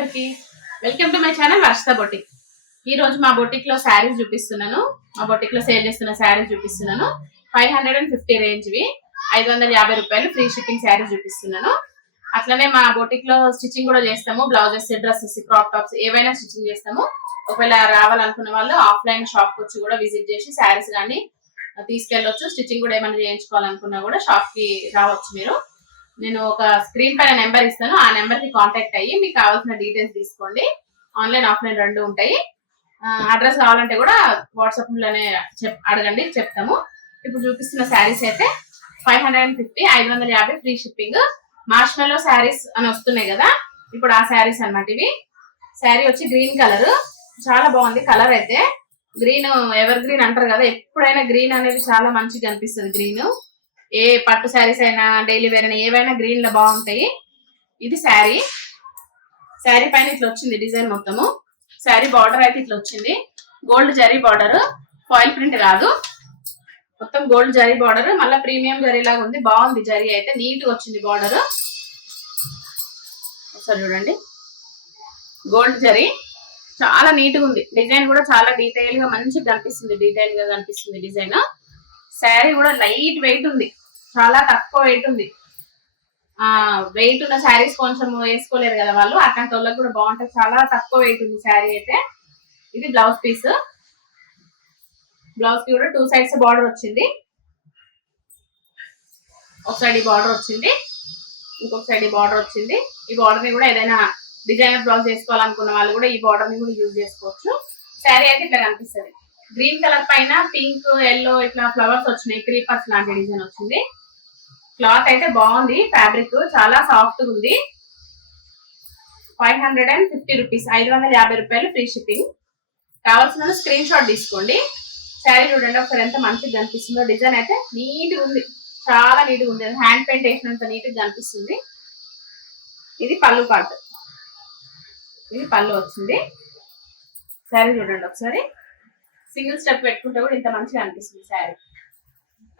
అందరికి welcome to my channel Varshita boutique. ఈ రోజు మా బొటిక్ లో శారీస్ చూపిస్తున్నాను. మా బొటిక్ లో సేల్ చేస్తున్న శారీస్ చూపిస్తున్నాను. 550 రేంజ్ వి 550 రూపాయలు ఫ్రీ షిప్పింగ్ శారీస్ చూపిస్తున్నాను. అట్లనే మా బొటిక్ లో స్టిచ్చింగ్ కూడా చేస్తాము. బ్లౌజెస్, డ్రెస్సెస్, క్రాప్ టాప్స్ ఏవైనా స్టిచ్చింగ్ చేస్తాము. ఒకవేళ రావాలనుకున్న వాళ్ళు ఆఫ్లైన్ షాప్ వచ్చి కూడా విజిట్ చేసి శారీస్ కానీ తీసుకెళ్ళొచ్చు. స్టిచ్చింగ్ కూడా ఏమైనా చేయించుకోవాలనుకున్నా కూడా షాప్ కి రావచ్చు. మీరు నేను ఒక స్క్రీన్ పైన నెంబర్ ఇస్తాను. ఆ నెంబర్ కి కాంటాక్ట్ అయ్యి మీకు కావాల్సిన డీటెయిల్స్ తీసుకోండి. ఆన్లైన్ ఆఫ్లైన్ రెండు ఉంటాయి. అడ్రస్ కావాలంటే కూడా వాట్సాప్ లోనే అడగండి, చెప్తాము. ఇప్పుడు చూపిస్తున్న శారీస్ అయితే 550 ఫ్రీ షిప్పింగ్. మార్ష్మెల్లో శారీస్ అని వస్తున్నాయి కదా, ఇప్పుడు ఆ శారీస్ అన్నమాట ఇవి. శారీ వచ్చి గ్రీన్ కలర్, చాలా బాగుంది కలర్ అయితే. గ్రీన్ ఎవర్ గ్రీన్ అంటారు కదా, ఎప్పుడైనా గ్రీన్ అనేది చాలా మంచిగా అనిపిస్తుంది. గ్రీన్ ఏ పట్టు శారీస్ అయినా డైలీ వేర్ అయినా ఏవైనా గ్రీన్ లో బాగుంటాయి. ఇది శారీ. శారీ పైన ఇట్లా వచ్చింది డిజైన్ మొత్తము. శారీ బార్డర్ అయితే ఇట్లా వచ్చింది, gold zari border, foil print కాదు, మొత్తం గోల్డ్ జరీ బార్డర్. మళ్ళీ ప్రీమియం జరీ లాగా ఉంది, బాగుంది. జరీ అయితే నీట్ గా వచ్చింది బార్డర్. ఒకసారి చూడండి, గోల్డ్ జరీ చాలా నీట్ గా ఉంది. డిజైన్ కూడా చాలా డీటెయిల్ గా మంచిగా కనిపిస్తుంది, డీటెయిల్ గా కనిపిస్తుంది డిజైన్. శారీ కూడా లైట్ వెయిట్ ఉంది, చాలా తక్కువ వెయిట్ ఉంది. వెయిట్ ఉన్న శారీస్ కొంచెం వేసుకోలేరు కదా వాళ్ళు, అట్లాంటి వాళ్ళకి కూడా బాగుంటుంది. చాలా తక్కువ వెయిట్ ఉంది శారీ అయితే. ఇది బ్లౌజ్ పీస్. బ్లౌజ్ కి కూడా 2 సైడ్స్ బార్డర్ వచ్చింది. ఒక సైడ్ ఈ బార్డర్ వచ్చింది, ఇంకొక సైడ్ ఈ బార్డర్ వచ్చింది. ఈ బార్డర్ ని కూడా ఏదైనా డిజైనర్ బ్లౌజ్ చేసుకోవాలనుకున్న వాళ్ళు కూడా ఈ బార్డర్ ని కూడా యూజ్ చేసుకోవచ్చు. శారీ అయితే ఇట్లా కనిపిస్తుంది. గ్రీన్ కలర్ పైన పింక్, ఎల్లో ఇట్లా ఫ్లవర్స్ వచ్చినాయి, క్రీపర్స్ లాంటి డిజైన్ వచ్చింది. క్లాత్ అయితే బాగుంది, ఫ్యాబ్రిక్ చాలా సాఫ్ట్ ఉంది. 550 రూపీస్, 550 రూపాయలు ఫ్రీ షిప్పింగ్. కావాల్సిన స్క్రీన్ షాట్ తీసుకోండి. శారీ చూడండి ఒకసారి ఎంత మంచిగా కనిపిస్తుందో. డిజైన్ అయితే నీట్ గా ఉంది, చాలా నీట్ గా ఉంది. హ్యాండ్ పెయింట్ వేసినంత నీట్ గా కనిపిస్తుంది. ఇది పళ్ళు పార్ట్, ఇది పళ్ళు వచ్చింది. శారీ చూడండి ఒకసారి, సింగిల్ స్టెప్ పెట్టుకుంటే కూడా ఇంత మంచిగా అనిపిస్తుంది శారీ.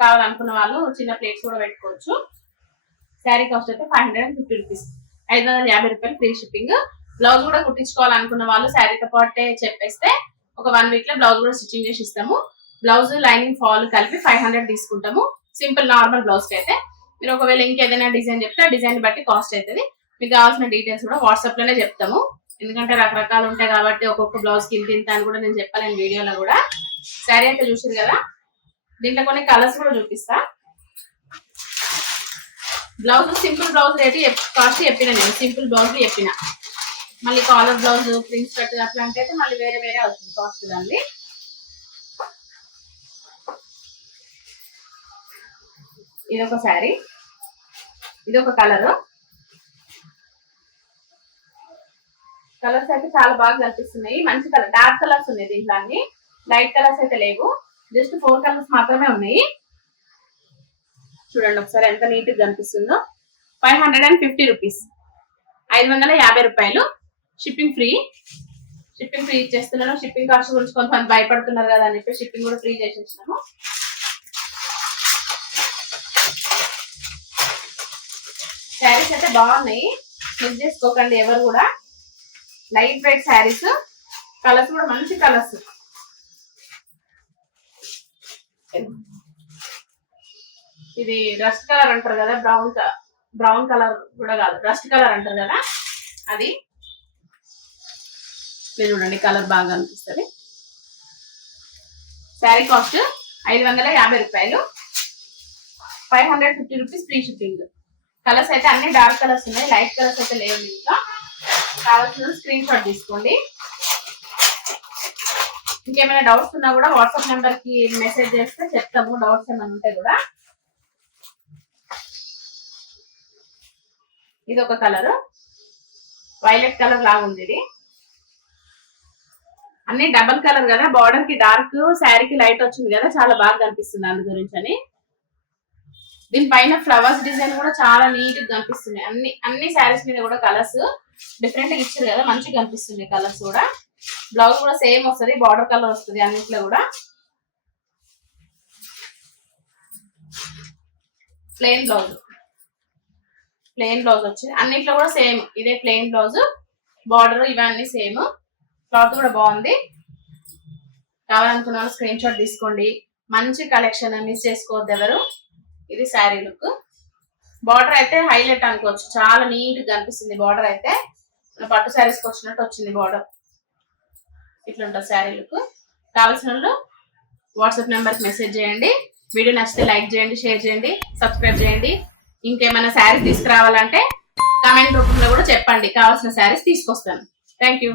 కావాలనుకున్న వాళ్ళు చిన్న ప్లేట్స్ కూడా పెట్టుకోవచ్చు. శారీ కాస్ట్ అయితే 550 రూపీస్, 550 రూపాయలు ఫ్రీ షిప్పింగ్. బ్లౌజ్ కూడా కుట్టించుకోవాలనుకున్న వాళ్ళు శారీతో పాటే చెప్పేస్తే ఒక 1 వీక్ లో బ్లౌజ్ కూడా స్టిచ్చింగ్ చేసి ఇస్తాము. బ్లౌజ్, లైనింగ్, ఫాల్ కలిపి 500 తీసుకుంటాము. సింపుల్ నార్మల్ బ్లౌజ్ కి అయితే. మీరు ఒకవేళ ఇంకేదైనా డిజైన్ చెప్తే ఆ డిజైన్ బట్టి కాస్ట్ అవుతుంది. మీకు కావాల్సిన డీటెయిల్స్ కూడా వాట్సాప్ లోనే చెప్తాము. ఎందుకంటే రకరకాలు ఉంటాయి కాబట్టి ఒక్కొక్క బ్లౌజ్ కి ఇంత అని కూడా నేను చెప్పలేను వీడియోలో కూడా. శారీ అయితే చూసారు కదా, దీంట్లో కొన్ని కలర్స్ కూడా చూపిస్తా. Blouse simple blouse rate cost చెప్పిన, నేను సింపుల్ బ్లౌజ్ చెప్పిన. మళ్ళీ కాలర్ బ్లౌజ్, ప్రిన్స్ కట్ అట్లాంటి అయితే మళ్ళీ వేరే వేరే అవుతుంది కాస్ట్ దాన్ని. ఇది ఒక శారీ, ఇది ఒక కలర్. కలర్స్ అయితే చాలా బాగా కనిపిస్తున్నాయి, మంచి కలర్, డార్క్ కలర్స్ ఉన్నాయి దీంట్లో. అన్ని లైట్ కలర్స్ అయితే లేవు, జస్ట్ 4 కలర్స్ మాత్రమే ఉన్నాయి. చూడండి ఒకసారి ఎంత నీట్ గా కనిపిస్తుందో. 550 రూపీస్, 550 రూపాయలు. షిప్పింగ్ ఫ్రీ, షిప్పింగ్ ఫ్రీ ఇచ్చేస్తున్నాను. షిప్పింగ్ కాస్ట్ గురించి కొంతమంది భయపడుతున్నారు కదా అని చెప్పి షిప్పింగ్ కూడా ఫ్రీ చేసేసినాము. శారీస్ అయితే బాగున్నాయి, మిస్ చేసుకోకండి ఎవరు కూడా. లైట్ వెయిట్ శారీస్, కలర్స్ కూడా మంచి కలర్స్. ఇది రస్ట్ కలర్ అంటారు కదా, బ్రౌన్ కలర్ కూడా కాదు, రస్ట్ కలర్ అంటారు కదా అది. చూడండి కలర్ బాగా అనిపిస్తుంది. శారీ కాస్ట్ 550 రూపాయలు, 550 రూపీస్ ఫ్రీ షిప్పింగ్. కలర్స్ అయితే అన్ని డార్క్ కలర్స్ ఉన్నాయి, లైట్ కలర్స్ అయితే లేవు. ఇంకా కావాల్సిన స్క్రీన్ షాట్ తీసుకోండి. ఇంకేమైనా డౌట్స్ ఉన్నా కూడా వాట్సాప్ నెంబర్ కి మెసేజ్ చేస్తే చెప్తాము, డౌట్స్ ఏమైనా ఉంటే కూడా. ఇది ఒక కలర్, వైలెట్ కలర్ లాగా ఉంది. ఇది అన్ని డబల్ కలర్ కదా, బార్డర్ కి డార్క్, శారీకి లైట్ వచ్చింది కదా, చాలా బాగా కనిపిస్తుంది అందు గురించి అని. దీనిపైన ఫ్లవర్స్ డిజైన్ కూడా చాలా నీట్ గా కనిపిస్తున్నాయి. అన్ని శారీస్ మీద కూడా కలర్స్ డిఫరెంట్ గా ఇచ్చారు కదా, మంచిగా కనిపిస్తున్నాయి కలర్స్ కూడా. బ్లౌజ్ కూడా సేమ్ వస్తుంది, బార్డర్ కలర్ వస్తుంది అన్నిట్లో కూడా. ప్లెయిన్ బ్లౌజ్, ప్లెయిన్ బ్లౌజ్ వచ్చింది అన్నిట్లో కూడా సేమ్ ఇదే ప్లెయిన్ బ్లౌజ్. బార్డర్ ఇవన్నీ సేమ్, క్లాత్ కూడా బాగుంది. కావాలనుకున్న వాళ్ళు స్క్రీన్ షాట్ తీసుకోండి. మంచి కలెక్షన్, మిస్ చేసుకోవద్దు ఎవరు. ఇది శారీ లుక్. బార్డర్ అయితే హైలైట్ అనుకోవచ్చు, చాలా నీట్ గా అనిపిస్తుంది. బార్డర్ అయితే పట్టు శారీస్కి వచ్చినట్టు వచ్చింది బార్డర్. ఇట్లా ఉంటుంది శారీ లుక్. కావాల్సిన వాళ్ళు వాట్సాప్ నెంబర్కి మెసేజ్ చేయండి. వీడియో నచ్చితే లైక్ చేయండి, షేర్ చేయండి, సబ్స్క్రైబ్ చేయండి. ఇంకేమైనా శారీస్ తీసుకురావాలంటే కామెంట్ రూపంలో కూడా చెప్పండి, కావాల్సిన శారీస్ తీసుకొస్తాను. Thank you.